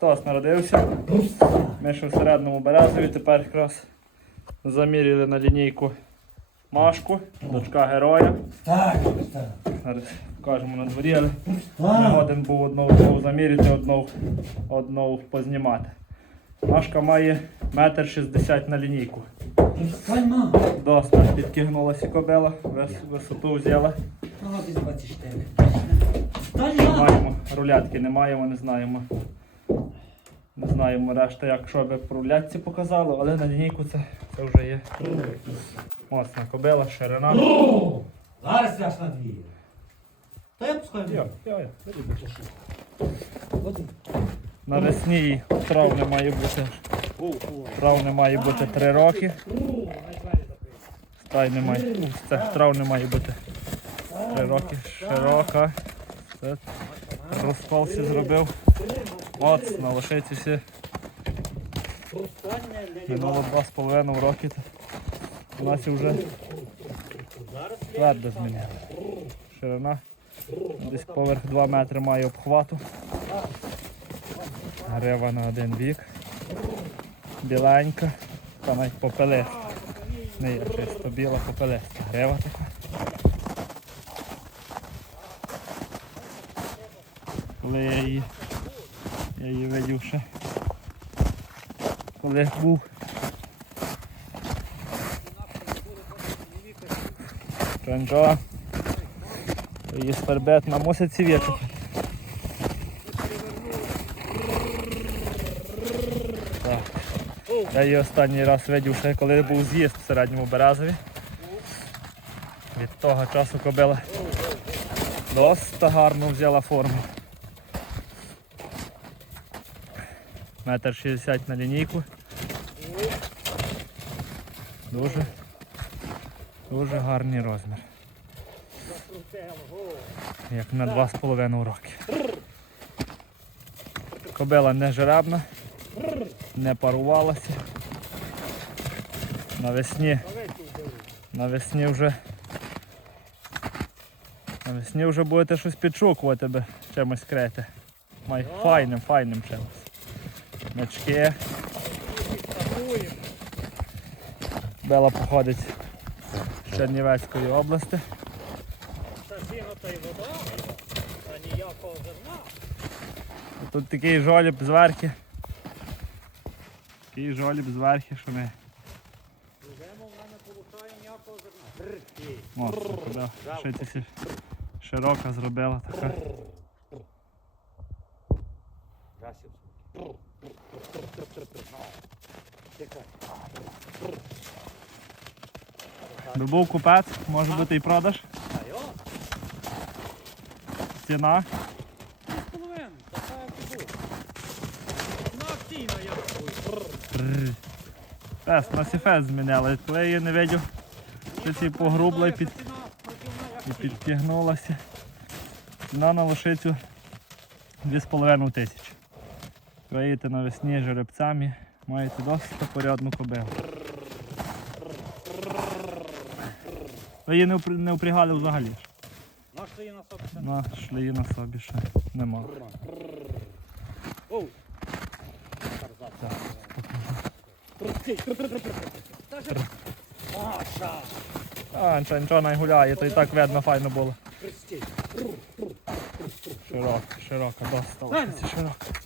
Стас народився. Ми ще в середньому березові, тепер якраз заміряли на лінійку Машку, дочка героя. Так. Зараз покажемо на дворі, але годен був одну заміряти, одну, одну познімати. Машка має метр шістдесят на лінійку. Доста підкигнулася кобила, вис- висоту взяла. Мама без 24. Стань, Не мам. маємо рулятки, не маємо, не знаємо. Не знаємо решта, як що би по рулятці показало, але на лінійку це, це вже є моцна кобила, ширина. Зараз я ж на дві. Та я беріть, беріть. Води. Навесні їй травне має бути. Травне має бути 3 роки. Стай має. ну, Це травне має бути 3 роки. Широка. Розколці зробив. От, на лошиці. Минуло 2,5 роки. У нас вже твердо змінили. Ширина. Десь поверх 2 метри має обхвату. Грива на один бік. Біленька. Та навіть попелиста. Не є чисто біла попелиста. Грива така. Коли я її, я її видів ще. Коли був. Чончо. Її спербет на мусиці вічу. Так. Я її останній раз видів ще коли був з'їзд в середньому Березові. Від того часу кобила досить гарно взяла форму. Метр шістдесят на лінійку. Дуже, дуже гарний розмір. Як на два з половиною роки. Кобила не жеребна не парувалася. Навесні. Навесні вже. Навесні вже будете щось підшукувати чимось крити. Май файним, файним чимось. Мечки. Бела походить з Чернівецької області. Та сіно та й вода, а ніякого зерна. Тут такий жоліб зверхи. Такий жоліб зверхи, що ми Йдемо, в мене получає ніякого зерна. Широка зробила така. Красив. Був купець, може бути і продаж. Ціна. був. На сіфест змінили. Коли її не видів, що ці погрубла і, під, і підтягнулася. Ціна на лошицю 2,5 тисячі. Ви навесні жеребцями, маєте досить порядну кобилу. Ви її не, впрягали взагалі. Наш є на собі. це. На шлеї на собі ще нема. Маша. А, нічого, нічого не гуляє, то і так видно файно було. Широка, широка, досить широка.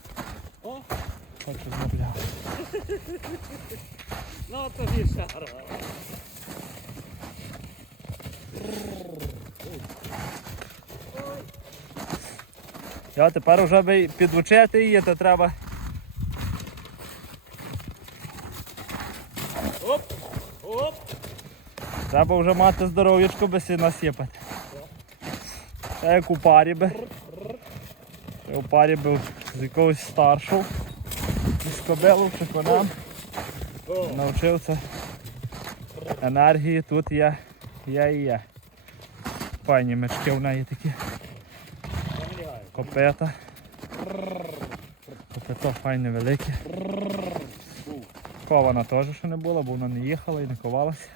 Хочу зробляти. ну тобі шара. Я тепер вже би підучити її, то треба Оп, оп. Треба вже мати здоров'ячко би сі насипати. Це як у парі би. У парі би з якогось старшого. Чи конем. Навчився. Енергії тут є, є і є. Файні мешки в неї такі. Копита. Копито файне велике. Кована теж ще не була, бо вона не їхала і не ковалася.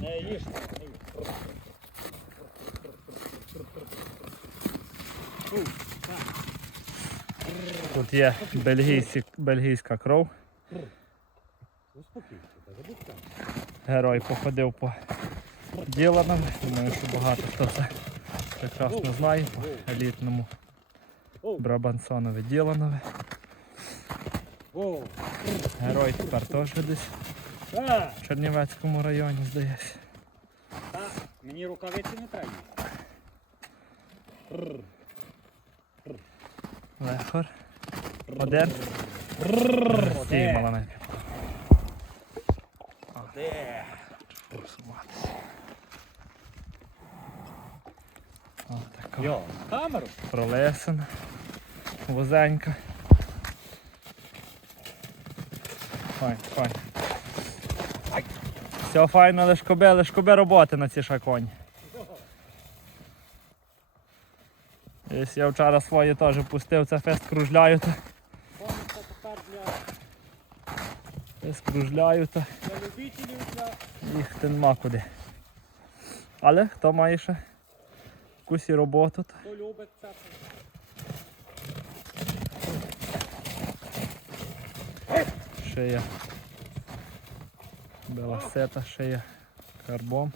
Не їж, їж. Тут є бельгійські, бельгійська кров. Герой походив по діланам. Думаю, що багато хто це прекрасно знає. По елітному Брабансонове Діланове. Герой тепер теж десь в Чернівецькому районі, здається. мені рукавиці не треба. Лехор. Один. Стій, маленький. Де? Просуватися. Ось така. Йо, камеру. Пролесена. Вузенька. Файн, файн. Все файно, лиш коби, лиш коби роботи на ці шаконі. Ось я вчора свої теж пустив, це фест кружляю, то Помните тепер для, фест кружляю, то для любителів, для... їхати нема куди. Але хто має ще якусь роботу, то хто любить це. ще є беласета, ще є карбон.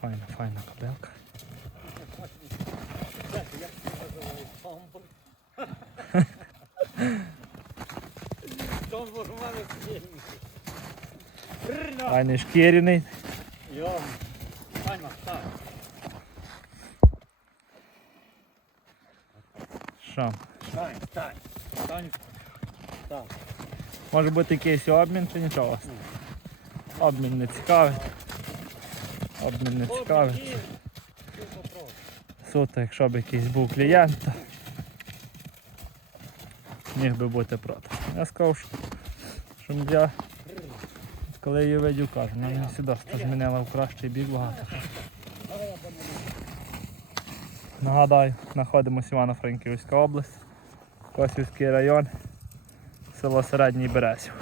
Файна, файна кобилка. Це, як це називають? Томбур. Файний шкіряний. Йо, файно, так. Що? Стань, стань, стань. Так. Може бути якийсь обмін чи нічого? Обмін не цікавий. Обмін не цікавий. Суто, якщо б якийсь був клієнт, то міг би бути проти. Я сказав, що, що я коли її видів, кажу, вона мені свідоцтво змінила в кращий бік багато. Нагадаю, знаходимося Івано-Франківська область, Косівський район, село Середній Березів.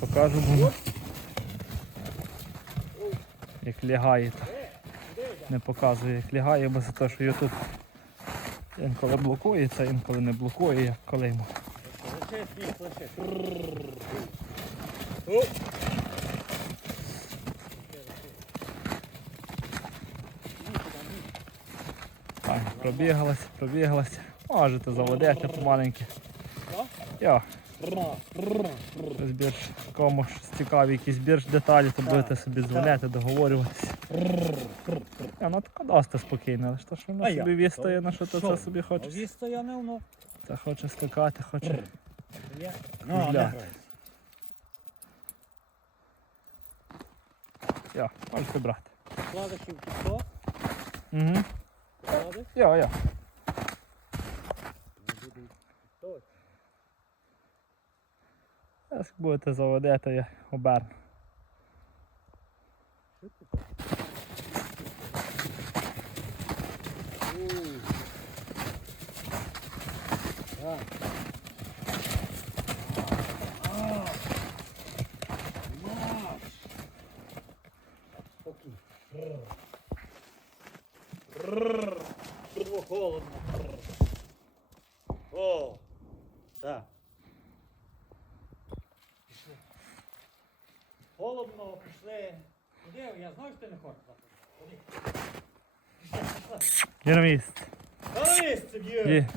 Покажу воно. Як лягає. Не показую, як лягає, бо за те, що YouTube інколи блокується, інколи не блокує, як коли йому. Пробігалася, пробігалася. Можете заводити помаленьки. Йо, більш кому цікаві якісь більш деталі, то будете собі дзвонити, договорюватися. Я, ну така досить спокійна, але ж то, що А вона собі вістає, на що то це собі хоче. Вісто я не вно. Це хоче скакати, хоче. Я. Грай. Йо, можете брати. Кладеш і в тісто, Угу. кладеш. Йо. Точно. Зараз будете заводити, я оберну. Так. Спокій. Холодно. О, так. Пішли. Я знаю, що ти не хочеш. Ходи. Є на місці. На місце, б'є.